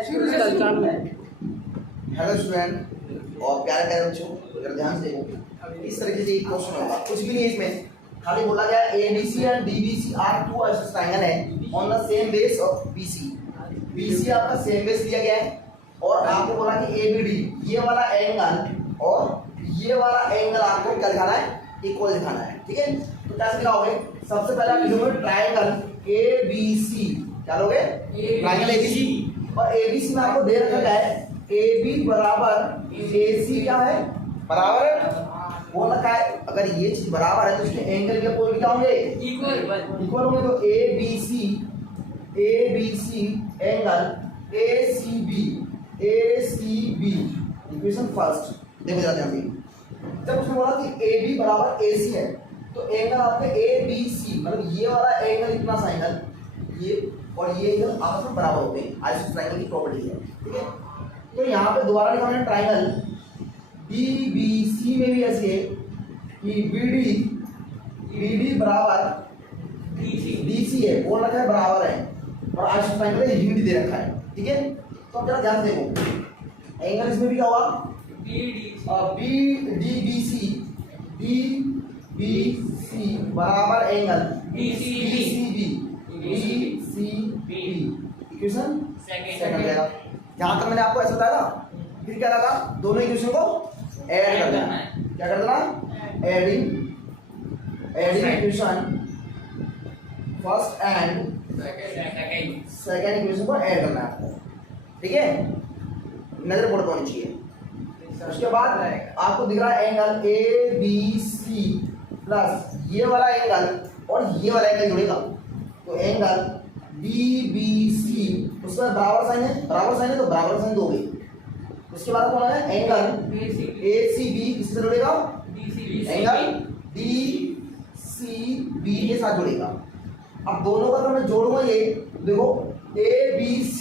Hello student और प्यारे प्यारे बच्चों, अगर ध्यान से देखो इस तरीके से एक क्वेश्चन होगा, कुछ भी नहीं इसमें, खाली बोला गया ABC and DBC are two triangle है on the same base of BC। BC आपका सेम बेस दिया गया है और आपको बोला कि ABD ये वाला एंगल और ये वाला एंगल आपको क्या दिखाना है, इक्वल दिखाना है। ठीक है, तो कैसे दिखाओगे? सबसे पहले आप लिखोगे ट्रायंगल ABC, क्या लोगे? ट्रायंगल ABC और ABC में आपको दे रखा गया है AB बराबर AC क्या है, बराबर है, बोल रखा है। अगर ये चीज बराबर है तो इसके एंगल के अपोजिट क्या होंगे? इक्वल होंगे। तो ABC angle ACB equation first देखो जरा ध्यान से। जब उसने बोला कि AB बराबर AC है तो एंगल आपके ABC मतलब ये वाला एंगल, इतना सा एंगल, ये और ये एंगल आपस में बराबर होते हैं, आइसोसेलेस ट्रायंगल की प्रॉपर्टी है। ठीक है, तो यहाँ पे दोबारा लिखा हमने ट्रायंगल DBC में भी ऐसे है कि BD बराबर DC है, बोल रखा है बराबर है और आइसोसेलेस ट्रायंगल है, यूनिट दे रखा है। ठीक है, तो अब जरा ध्यान से देखो, एंगल इसमें भी क्या हुआ? DBC बराबर एंगल DCB इक्वेशन सेकंड जाएगा। जहां तक मैंने आपको ऐसा बताया था, फिर क्या लगा, दोनों इक्वेशन को ऐड कर देना है। क्या कर देना? Adding equation first and second equation को ऐड करना है आपको। ठीक है, नजर बोर्ड पर होनी चाहिए। उसके बाद आपको दिख रहा है एंगल ABC प्लस ये वाला एंगल और ये वाला एंगल जुड़ेगा, तो एंगल DBC उसका बराबर साइन है, तो बराबर साइन दोगे। उसके बाद कौन है? एंगल ACB किससे जुड़ेगा? एंगल DCB के साथ जुड़ेगा। अब दोनों का मैं जोड़ूंगा, ये देखो ABC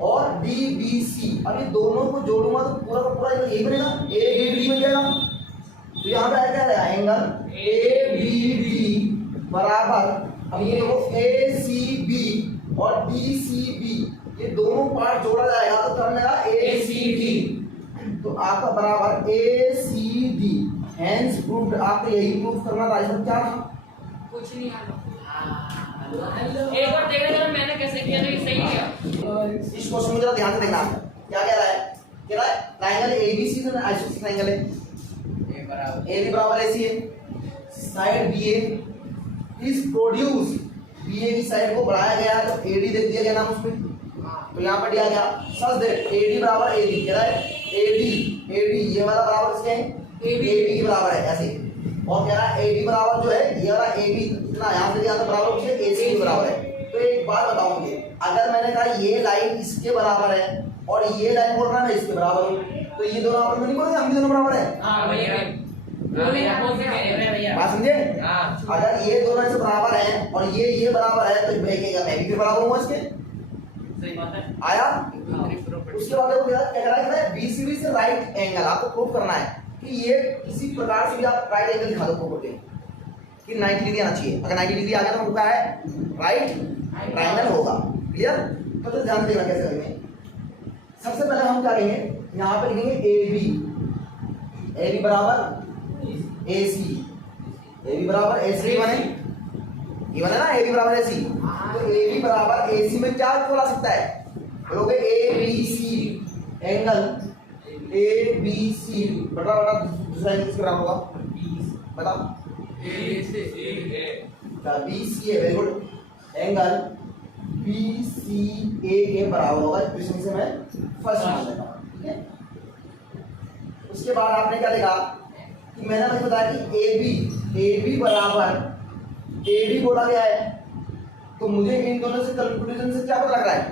और DBC, अब ये दोनों को जोड़ूंगा तो पूरा का पूरा यही बनेगा, ABD बन जाएगा। तो यहाँ पे आया क्या रहेगा? एंगल ABD बराबर, अब ये देखो ACB और DCB, ये दोनों पार्ट जोड़ा जाएगा तो क्या बनेगा? ACD। तो आपका बराबर ACD, हेंस प्रूव्ड। आपको यही प्रूव करना था, इसमें क्या था? कुछ नहीं। एक बार देखना जरा मैंने कैसे किया था, सही किया। इस क्वेश्चन में जरा ध्यान से देखना, क्या कह रहा है? कह रहा है ट्रायंगल ABC तो आइसोसेलेस ट्रायंगल है, AB बराबर AC है, side BA is produce, BA की साइड को बढ़ाया गया तो AD दे दिया गया नाम उसमें, तो यहाँ पर दिया गया सच दैट AD बराबर AD। कह रहा है AD ये वाला बराबर किसके है? AB के बराबर है ऐसे, और कह रहा है AB बराबर जो है ये वाला AB इतना यहाँ से यहाँ बराबर उसके AC के बराबर है। तो एक बात बताओ मुझे, अगर मैंने कहा ये लाइन इसके बराबर है और ये लाइन बोल रहा है मैं इसके बराबर हूँ, तो ये दोनों आपस में नहीं बोलेंगे हम भी दोनों बराबर है? बात समझे? अगर ये दोनों ऐसे बराबर हैं और ये बराबर है तो मैं भी बराबर हूँ इसके। सही बात है, आया? उसके बाद देखो क्या कह रहा है, BCD से राइट एंगल आपको प्रूव करना है कि ये किसी प्रकार से भी आप राइट एंगल दिखा दो प्रूव करके कि 90 डिग्री आना चाहिए। अगर 90 डिग्री आ गया तो हमको क्या है? राइट ट्रायंगल होगा। क्लियर? तो ध्यान देना कैसे करेंगे। सबसे पहले हम क्या करेंगे, यहाँ पे लिखेंगे AB बराबर AC, AB बराबर AC बने ना, AB बराबर AC। तो AB बराबर AC में क्या बोला सकता है? बोलोगे ABC एंगल ABC बटा दूसरा एंगल किसके बराबर होगा? बताओ। BCA, very good, angle BCA के बराबर होगा। इक्वेशन से मैं फर्स्ट मान लेता हूं। ठीक है, उसके बाद आपने क्या लिखा कि मैंने आपको बताया कि AB बराबर AD बोला गया है, तो मुझे इन दोनों से कैलकुलेशन से क्या पता लग रहा है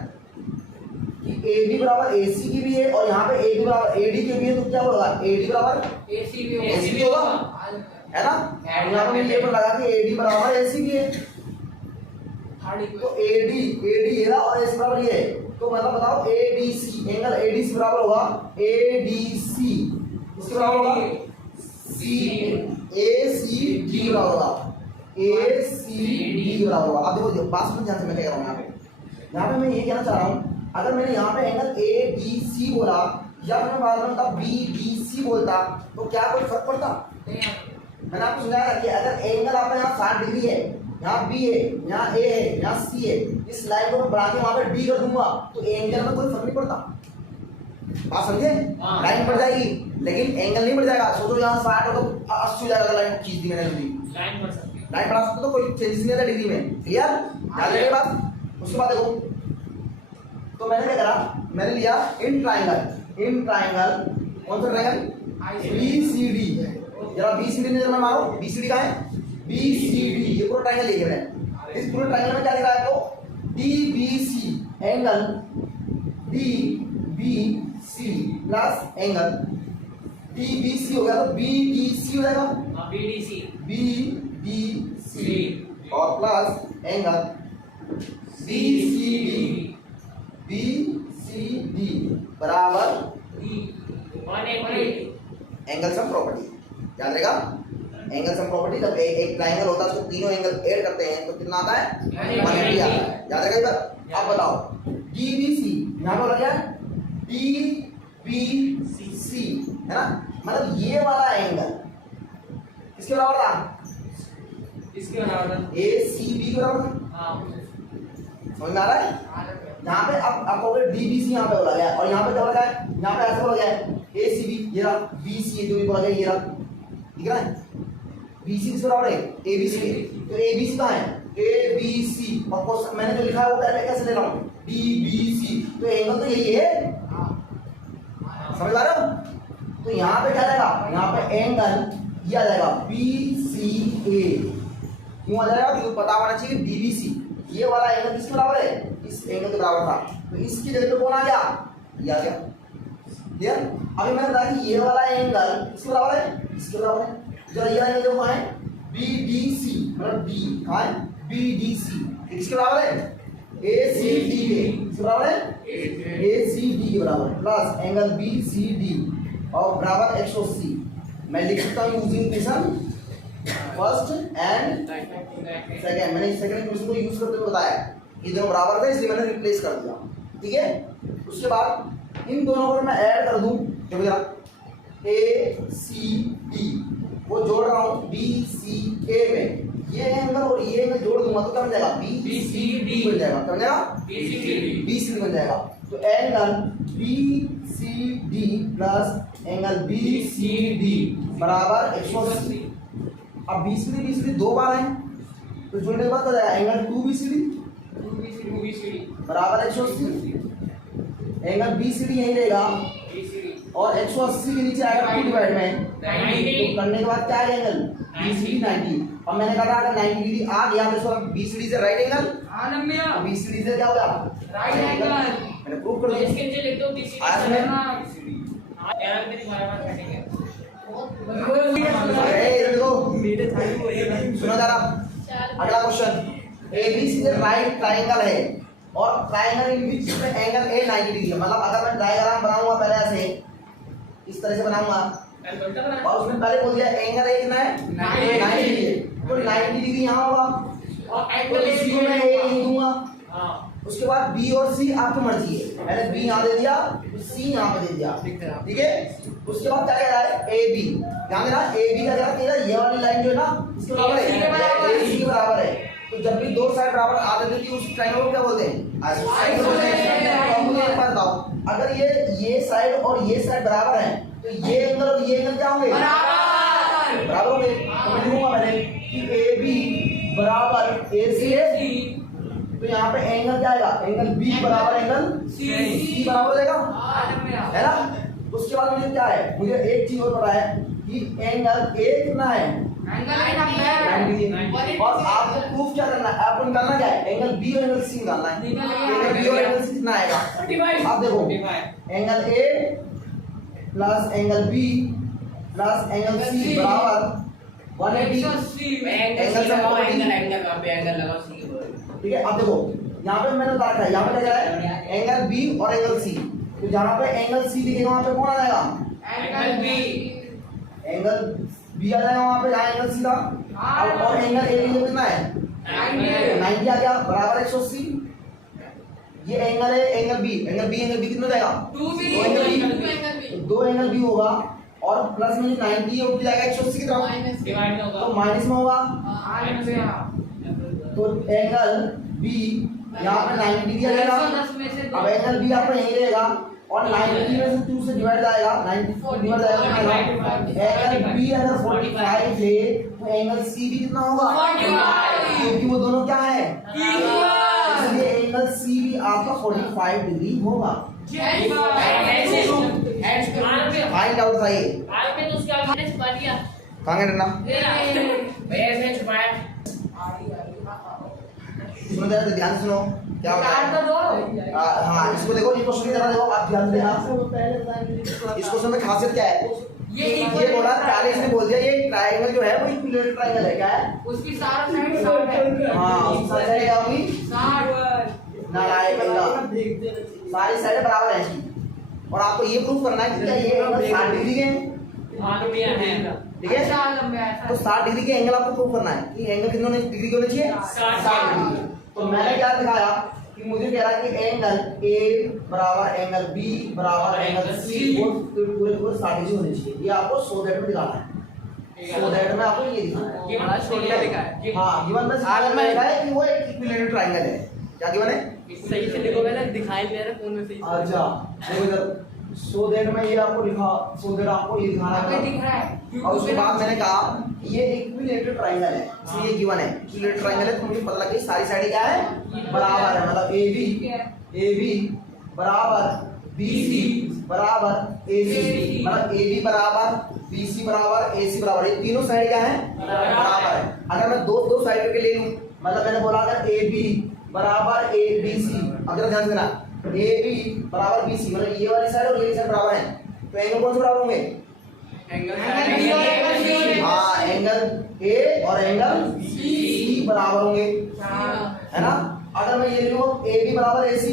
कि AB बराबर AC की भी है और यहाँ पे AB बराबर AD की भी है, तो क्या होगा? AD बराबर AC भी होगा, है ना? यहाँ पे ये पता लगा कि AD बराबर AC भी है, तो AD ये रहा और AC बराबर ये है, तो मतलब बताओ ADC एंगल ADC बराबर होगा ADC, उसके बराबर होगा ACD बराबर होगा ACD बराबर होगा। अब देखो बात सुनो ध्यान से, मैं कह रहा हूँ यहाँ पे मैं ये कहना चाह रहा हूँ, अगर मैंने यहाँ पे एंगल ए डी सी बोला या फिर मैं बाद में तब बी डी सी बोलता तो क्या कोई फर्क पड़ता? नहीं आता। मैंने आपको समझाया था कि अगर एंगल आपका यहाँ 60 डिग्री है, यहाँ बी है, यहाँ ए है, यहाँ सी है, इस लाइन को मैं बढ़ा के वहां पे डी कर दूंगा तो एंगल में कोई फर्क नहीं पड़ता। बात समझे? हाँ। लाइन बढ़ जाएगी लेकिन एंगल नहीं बढ़ जाएगा। सोचो यहाँ 60 हो तो 80 हो जाएगा, लाइन खींच दी मैंने जल्दी, लाइन बढ़ सकती है। लाइन बढ़ा सकते तो कोई चेंजेस नहीं आता डिग्री में। क्लियर? याद रखिए बात। उसके बाद देखो तो मैंने क्या करा, मैंने लिया इन ट्राइंगल कौन सा ट्राइंगल? BCD। जरा BCD नजर में मारो, BCD कहाँ है? BCD, ये पूरा ट्राइंगल लिया मैंने। इस पूरे ट्राइंगल में क्या लिख रहा है आपको? DBC angle DBC plus angle DBC हो गया तो BDC हो जाएगा, हाँ, BDC। BDC और प्लस एंगल BCD बराबर 180। Angle sum property. याद रहेगा, एंगल सम प्रॉपर्टी जब एक ट्राइंगल होता है उसको तीनों एंगल ऐड करते हैं तो कितना आता है? 180 आता है। याद रहेगा इधर। अब बताओ DBC यहाँ पे बोला क्या है? DBC है ना, मतलब ये वाला एंगल किसके बराबर था? इसके बराबर था। ACB के बराबर था। हाँ, समझ में आ रहा है? यहाँ पे अब कहोगे DBC यहाँ पे बोला गया है और यहाँ पे क्या बोला गया है? यहाँ पे ऐसे बोला गया है ACB, ये रहा BC जो भी बोला गया ये रहा, ठीक है ना? BC किस बराबर है? ABC के। तो ABC कहाँ है? ABC और क्वेश्चन मैंने जो लिखा है वो पहले कैसे ले रहा हूँ? DBC। तो एंगल तो यही है, समझ आ रहे हो? तो यहाँ पे क्या आ जाएगा? यहाँ पे एंगल ये आ जाएगा BCA। क्यों आ जाएगा? क्योंकि पता होना चाहिए DBC ये वाला एंगल किसके बराबर है? इस एंगल के बराबर था, तो इसकी जगह पे कौन आ गया? ये आ गया। क्लियर? अभी मैंने बताया कि ये वाला एंगल किसके बराबर है? इसके बराबर है। जरा ये एंगल जो है BDC मतलब D कहाँ है? BDC किसके बराबर है? ACD के किसके बराबर है? ACD के बराबर प्लस एंगल BCD और बराबर 180। मैं लिख सकता हूँ using equation first and second. मैंने सेकंड इक्वेशन को यूज करते हुए बताया ये दोनों बराबर थे इसलिए मैंने रिप्लेस कर दिया, ठीक है? उसके बाद इन दोनों को मैं ऐड कर दूं तो मेरा ACD वो जोड़ रहा हूँ BCA में, ये एंगल और ये एंगल जोड़ दूंगा तो क्या बन जाएगा? BCD बन जाएगा। क्या बन जाएगा? BCD बन जाएगा। तो angle BCD plus angle BCD बराबर 180। अब BCD दो बार है तो जोड़ने के बाद क्या जाएगा? एंगल 2BCD बराबर 180। एंगल BCD यही रहेगा और 180 के नीचे आएगा 2 डिवाइड में, तो करने के बाद क्या आएगा? Angle BCD 90। और मैंने कहा था अगर 90 डिग्री आ गया तो इसको BCD से राइट एंगल, तो BCD से क्या हो गया? Right angle. मैंने प्रूव कर दिया। इसके नीचे लिख दो BCD। आज में एरर में तुम्हारे पास कटेंगे। सुनो जरा अगला क्वेश्चन। ABC से राइट ट्राइंगल है और ट्राइंगल इन बीच में एंगल A 90 डिग्री है। मतलब अगर मैं डायग्राम बनाऊंगा पहले ऐसे इस तरह से बनाऊंगा और उसमें पहले बोल दिया एंगल A कितना है? 90 डिग्री है, तो 90 डिग्री यहाँ होगा और तो एंगल इसी को मैं A यहीं दूंगा। हाँ, उसके बाद B और C आपकी मर्जी है, मैंने B यहाँ दे दिया तो C यहाँ पे दे दिया, ठीक है? उसके बाद क्या कह रहा है? AB ध्यान देना, AB का क्या कह रहा है? ये वाली लाइन जो है ना इसके बराबर है, AC के बराबर है। तो जब भी दो साइड बराबर आ जाती है उस ट्रायंगल को क्या बोलते हैं? आइसोसेलेस बोलते हैं। तो मुझे एक बात बताओ, अगर ये साइड और ये साइड बराबर है तो ये एंगल और ये एंगल क्या होंगे? बराबर होंगे। तो मैं लिखूंगा मैंने कि AB बराबर AC है, तो यहाँ पे एंगल क्या आएगा? एंगल B बराबर एंगल C बराबर हो जाएगा, है ना? उसके बाद मुझे क्या है? मुझे एक चीज और पता है कि एंगल A कितना है? 90। और आपको प्रूफ क्या करना है? आपको निकालना क्या है? एंगल B और एंगल C निकालना है। एंगल B और एंगल C कितना आएगा? आप देखो angle A plus angle B plus angle C बराबर 180। ठीक है, अब देखो यहाँ पे मैंने बता रखा है, यहाँ पे क्या है? एंगल B और एंगल C। तो जहाँ पे एंगल C लिखेगा वहाँ पे कौन आ जाएगा? एंगल B आ जाएगा वहाँ पे जहाँ एंगल C था। और एंगल A कितना है? 90 आ गया बराबर 180। ये एंगल है एंगल बी कितना जाएगा 2B दो एंगल बी दो एंगल बी होगा और प्लस में 90 ऊपर जाएगा 180 की तरफ डिवाइड में होगा तो माइनस में होगा तो एंगल बी यहाँ पे 90 दिया जाएगा 110 में से दो। अब एंगल बी आपका यही रहेगा और 90 में से 2 से डिवाइड जाएगा 90 डिवाइड जाएगा एंगल बी अगर 45 है तो एंगल सी भी कितना होगा 45 क्योंकि वो दोनों क्या है इसलिए एंगल सी भी आपका 45 डिग्री होगा फाइंड आउट था ये कहाँ गए ना सुनो जरा ध्यान से सुनो क्या होता है हाँ इसको देखो ये क्वेश्चन की तरह देखो आप ध्यान से देना इस क्वेश्चन में खासियत क्या है ये बोला पहले इसने बोल दिया ये ट्रायंगल जो है वो इक्विलेटरल ट्रायंगल है क्या है उसकी सारा साइड 60 है हाँ उसकी सारी साइड क्या होगी 60 नारायण बंदा सारी साइड बराबर है इसकी और आपको ये प्रूफ करना है कि क्या ये एंगल 60 डिग्री के हैं ठीक है अच्छा लंबे है तो 60 डिग्री के एंगल आपको प्रूफ करना है कि एंगल कितने डिग्री के होने चाहिए 60 डिग्री तो मैंने क्या दिखाया कि मुझे कह रहा है कि एंगल ए बराबर एंगल बी बराबर एंगल सी पूरे 60 डिग्री होने चाहिए ये आपको सो दैट में दिखाना है सो दैट में आपको ये दिखाना है ये बड़ा छोटा दिखा है हाँ गिवन में दिखाया है कि वो एक इक्विलेटरल ट्रायंगल है क्या गिवन है सही से लिखोगे ना दिखाई दे रहा है फोन में सही अच्छा देखो इधर सो दैट में ये आपको लिखा सो दैट आपको ये दिखाना हमें है दिख रहा है और उसके बाद मैंने कहा कि ये इक्विलेटरल ट्रायंगल है इसलिए ये गिवन है इक्विलेटरल ट्रायंगल है तो मुझे पता लगा कि सारी साइडें क्या है बराबर है मतलब ए बी बराबर BC बराबर AC मतलब AB बराबर BC बराबर AC बराबर ये तीनों साइड क्या है बराबर है अगर मैं दो साइड करके ले लूं मतलब मैंने बोला अगर AB बराबर ABC अगर ध्यान देना AB बराबर BC मतलब ये वाली साइड और ये साइड बराबर है तो एंगल कौन से बराबर होंगे हाँ एंगल A और एंगल C बराबर होंगे है ना अगर मैं ये लूं AB बराबर AC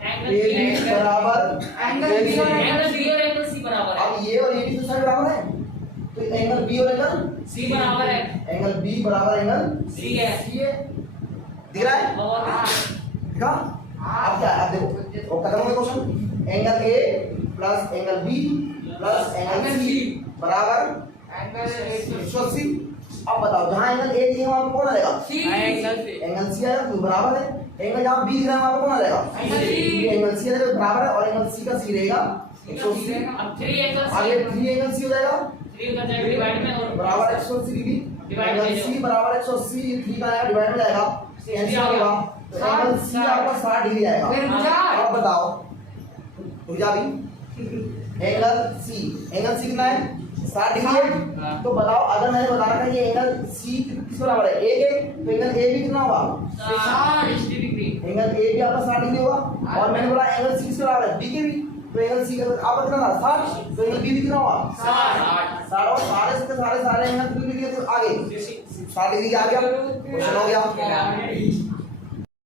AB बराबर एंगल B और एंगल बी और एंगल सी बराबर है अब ये और ये भी तो साइड बराबर है तो एंगल B और एंगल सी बराबर है एंगल B बराबर एंगल सी है C है दिख रहा है और दिखा अब क्या अब देखो वो खत्म हो गया question angle A plus angle B plus angle C बराबर एंगल 180 अब बताओ जहां एंगल A दिया वहां पे कौन आ जाएगा एंगल C आएगा तो बराबर है एंगल जहां B दिख रहा है वहां पे कौन आ जाएगा ये एंगल C आएगा तो बराबर है और एंगल C का C रहेगा 180 अब 3 एंगल आगे 3 एंगल C हो जाएगा 3 का जाएगा डिवाइड में और बराबर 180 डिग्री Divide एंगल में C बराबर 180 ये 3 का आएगा डिवाइड में जाएगा कैंसिल होगा तो एंगल C आपका 60 डिग्री आएगा फिर रुझा अब बताओ रुझा भी एंगल C कितना है 60 डिग्री है तो बताओ अगर मैंने बता रखा है ये एंगल C किस बराबर है 1 है तो एंगल A भी कितना होगा 60 डिग्री एंगल A भी आपका 60 डिग्री होगा और मैंने बोला एंगल C किस बराबर है B के भी तो एंगल C का आपका कितना था 60 तो एंगल B भी कितना होगा 60 और सारे एंगल कितने डिग्री तो आगे 60 डिग्री के आ गया क्वेश्चन हो गया